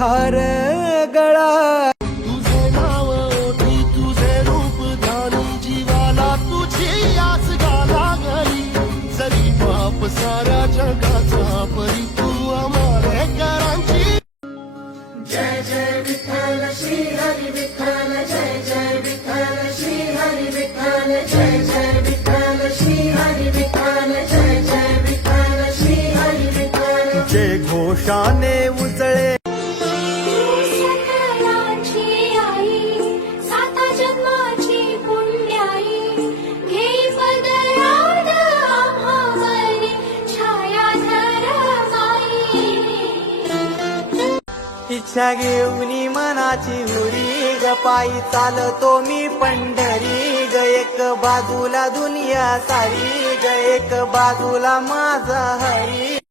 हार गळा तुझे नाव ओठी तुझे रूप ध्यान जीवाला तुझी आस गाला गली जरी बाप साऱ्या जगाचा परी तू आम्हाला करांची जय जय विठ्ठल श्री हरी विठ्ठल जय जय विठ्ठल श्री हरी विठ्ठल जय जय विठ्ठल श्री हरी विठ्ठल जय जय विठ्ठल श्री हरी विठ्ठल जे घोषाने उजळे सकलाची आई साता जन्माची पुण्याई घेई पदरात आम्हावरी छायाधर माई इच्छा घेऊनी मनाची हुरी ग पायी चालतो मी पंढरी ग एक बाजूला दुनिया सारी ग एक बाजूला माझा हरी